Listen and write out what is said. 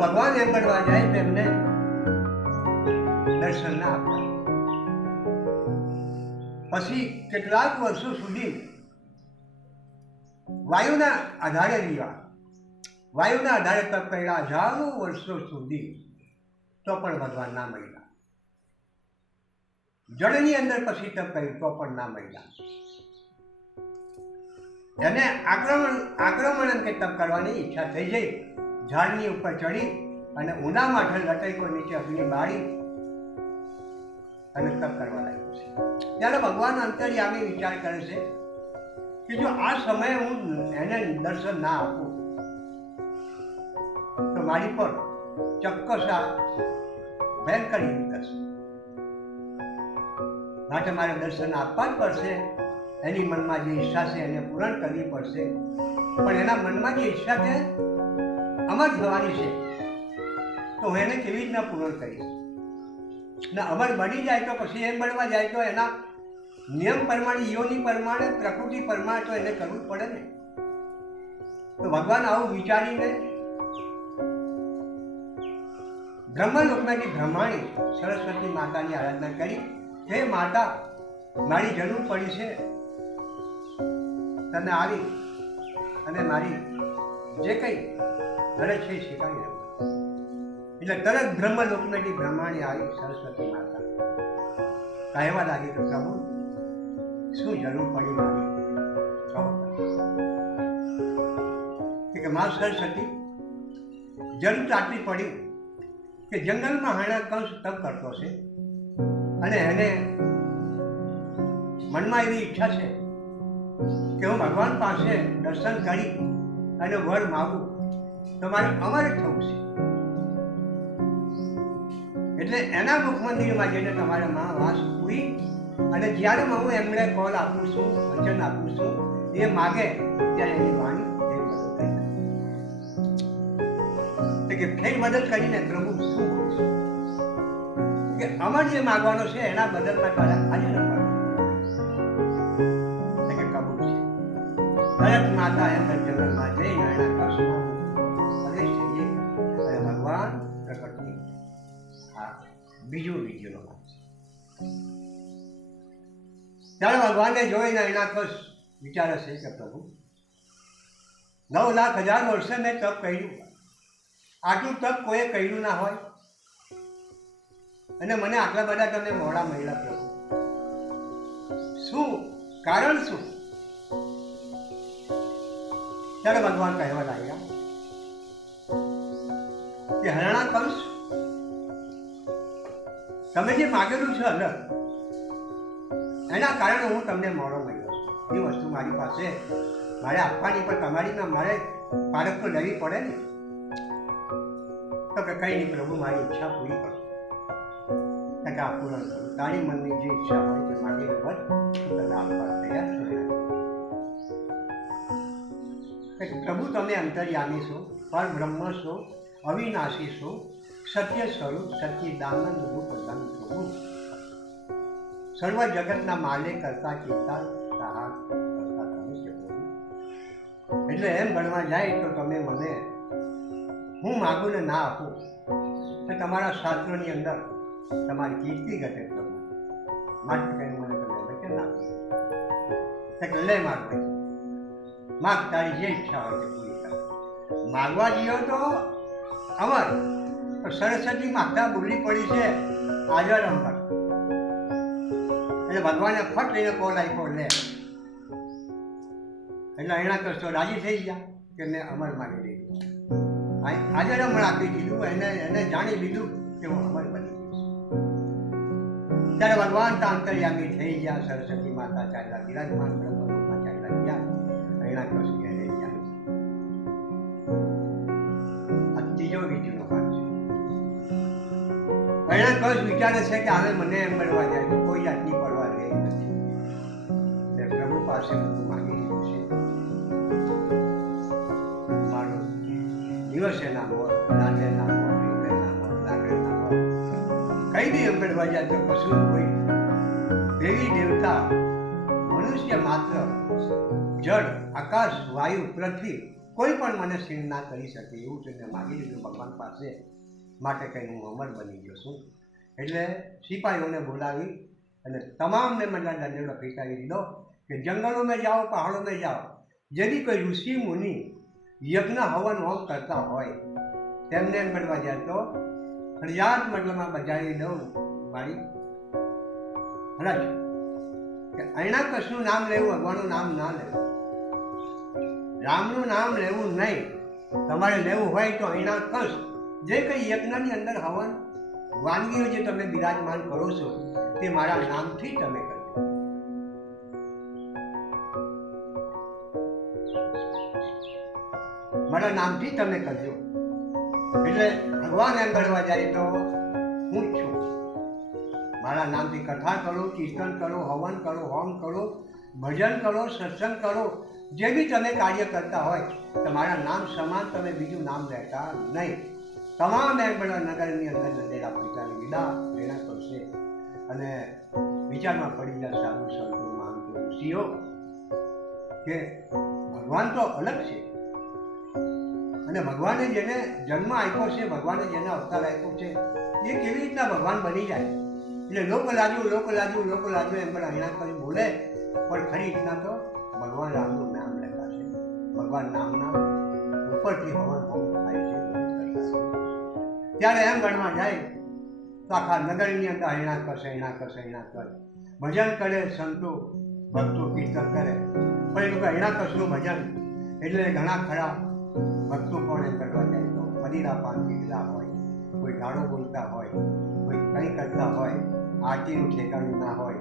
ભગવાન એમ કરવા જાય તેમને દર્શન ના આપતા. પછી કેટલાક વર્ષો સુધી વાયુના આધારે રહ્યા. વાયુના આધારે તપ કર્યા હજારો વર્ષો સુધી, તો પણ ભગવાન ના મળ્યા. જળની અંદર પછી તપ કર્યું તો પણ ના મળ્યા. એને આક્રમણ અંગે તપ કરવાની ઈચ્છા થઈ જઈ. ઝાડની ઉપર ચડી અને ઊંડા માથે લટકો નીચે અગ્નિ બાળી અને તપ કરવા લાગ્યો છે. ત્યારે ભગવાન અંતર્યામી વિચાર કરે છે કે જો આ સમયે હું એને દર્શન ના આપું તો મારી પર ચોક્કસ આ ભયંકર યુદ્ધ થશે. માટે મારે દર્શન આપવા જ પડશે. એની મનમાં જે ઈચ્છા છે એને પૂરણ કરવી પડશે. પણ એના મનમાં જે ઈચ્છા છે અમર થવાની છે, તો હું એને કેવી રીતના પૂરણ કરીશ? ને અમર બની જાય તો પછી એમ બનવા જાય તો એના નિયમ પ્રમાણે, યોની પ્રમાણે, પ્રકૃતિ પ્રમાણે તો એને કરવું પડે ને. તો ભગવાન આવું વિચારીને બ્રહ્મલોકમાંથી બ્રહ્માણી સરસ્વતી માતાની આરાધના કરી. હે માતા, મારી જરૂર પડી છે, તમે આવી અને મારી જે કંઈ ફરજ છે એ શીખવી દો. એટલે તરત બ્રહ્મલોકમાંથી બ્રહ્માણી આવી સરસ્વતી માતા કહેવા લાગી કે પ્રભુ શું જરૂર પડી મારી? કે મા સરસ્વતી જરૂર આટલી પડી કે જંગલમાં હાણા કંસ તપ કરતો છે અને એને મનમાં એવી ઈચ્છા છે કે હું ભગવાન પાસે દર્શન કરી અને વર માગું તો મારે અમર થવું છે. એટલે એના મુખ મંદિરમાં જઈને તમારે માં વાસ પૂરી અને જ્યારે હું એમને કોલ આપું છું, વચન આપું છું, એ માગે ત્યારે એની વાણી કે ફેર બદલ કરીને પ્રભુ શું બોલશું કે અમર જે માગવાનો છે એના બદલમાં તારા આજે રખવાનું કે કબૂલ છે. દરેક માતા એમ જંગલમાં જઈને એના કષ્ટમાં પ્રવેશ થઈ અને ભગવાન પ્રકટની આ બીજો વિડીયો છે. ત્યારે ભગવાનને જોઈને એના કષ્ટ વિચારે છે કે પ્રભુ 9,00,000 વર્ષે મેં તપ કર્યું, આટલું તપ કોઈ કર્યું ના હોય અને મને આટલા બધા તમે મોડા મળ્યા પ્રભુ, શું કારણ શું? ત્યારે ભગવાન કહેવા લાગ્યા કે હરણા કંસ, તમે જે માગેલું છે અંદર એના કારણે હું તમને મોડો મળ્યો છું. એ વસ્તુ મારી પાસે મારે આપવાની, પણ તમારી મારે પારખ તો લેવી પડે ને. તો કે કઈ નહીં પ્રભુ, મારી ઈચ્છા પૂરી કરો કે આ પૂરણ કરું. તારી મનની જે ઈચ્છા હોય તે માગી વધ તને આપવા તૈયાર છું. પ્રભુ તમે અંતર્યામી છો, પરબ્રહ્મ છો, અવિનાશી છો, સત્ય સ્વરૂપ, સચ્ચિદાનંદ રૂપ ધન પ્રભુ, સર્વ જગતના માલે કરતા ચિંતા સહાર કરતા તમે છે પ્રભુ. એટલે એમ ગણવા જાય તો તમે મને હું માગું ને ના આપું તો તમારા શાસ્ત્રોની અંદર તમારી કીર્તિ ઘટે પ્રભુ. માટે કહીને મને તમે વચન આપો લે માગ માગ, તારી જે ઈચ્છા હોય તે પૂરી કર. માગવા જઈએ તો અમર, સરસ્વતી માતા બોલી પડી છે હાજર અમર. એટલે ભગવાને ફટ લઈને કોલ આપ્યો લે. એટલે એના કરશો રાજી થઈ ગયા કે મેં અમર માગી લીધું. હાજર અમર આપી દીધું. એને જાણી લીધું કે હું અમર બની ગયું. ત્યારે ભગવાન અંતર્યામી થઈ ગયા. સરસ્વતી માતા ચાલ્યા વિરાજમાન બ્રહ્મલોકમાં ચાલ્યા ગયા. એના કરશું ઘેરે ગયા. આ ત્રીજો વિડીયોનો ભાગ છે. એના કશ વિચારે છે કે હવે મને એમ બનવા જાય તો કોઈ જાતની પરવા રહી નથી. પ્રભુ પાસે બધું માગી લીધું છે. મારો દિવસે ના હોય, રાતે ના હોય, દિવસે ના હોય, લાકડે ના હોય, કઈ બી એમ બનવા જાય તો કશું કોઈ દેવી દેવતા મનુષ્ય માત્ર, જળ, આકાશ, વાયુ, પૃથ્વી કોઈ પણ મને સીન ના કરી શકે એવું છે મેં માગી લીધું ભગવાન પાસે, માટે કંઈ હું અમર બની ગયો છું. એટલે સિપાહીઓને બોલાવી અને તમામને મને દંડેલો ફીટાવી દીધો કે જંગલોમાં જાઓ, પહાડોમાં જાઓ, જેથી કોઈ ઋષિ મુનિ યજ્ઞ હવન હોમ કરતા હોય તેમને એમ મળવા જાય તો ફરિયાદ મતલબમાં બજાવી દઉં મારી ફરજ કે અહીંના કશનું નામ લેવું, ભગવાનનું નામ ના લેવું, રામનું નામ લેવું નહીં. તમારે લેવું હોય તો અહીંના કશ જે કંઈ યજ્ઞની અંદર હવન વાનગીઓ જે તમે બિરાજમાન કરો છો તે મારા નામથી તમે કરજો. મારા નામથી તમે કરજો. એટલે ભગવાન એમ કરવા જાય તો હું જ છું. મારા નામથી કથા કરો, કીર્તન કરો, હવન કરો, હોમ કરો, ભજન કરો, સત્સંગ કરો, જે બી તમે કાર્ય કરતા હોય તમારા નામ સમાન તમે બીજું નામ લેતા નહીં. તમામ એમ બધા નગરની અંદર નદેલા પૈસાની વિદા પ્રેરણા કરશે અને વિચારમાં પડી ગયા સાધુ સંતો મહાંતો ઋષિઓ કે ભગવાન તો અલગ છે અને ભગવાને જેને જન્મ આપ્યો છે, ભગવાને જેને અવતાર આપ્યો છે એ કેવી રીતના ભગવાન બની જાય. એટલે લોક લાજુ એમ બધા અહીંયા કરી બોલે, પણ ખરી રીતના તો ભગવાન રામનું નામ લેતા છે. ભગવાન નામના ઉપરથી હવન હોમ થાય છે. ત્યારે એમ ગણવા જાય તો આખા નગરની અંદર હૈણા કર ભજન કરે, સંતો ભક્તો કીર્તન કરે. પણ એ લોકો હૈણા કસનું ભજન એટલે ઘણા ખરા ભક્તો પણ એમ કરવા જાય તો મદિરા પાન પીધેલા હોય, કોઈ ગાળો બોલતા હોય, કોઈ કંઈ કરતા હોય, આરતીનું ઠેકાણું ના હોય,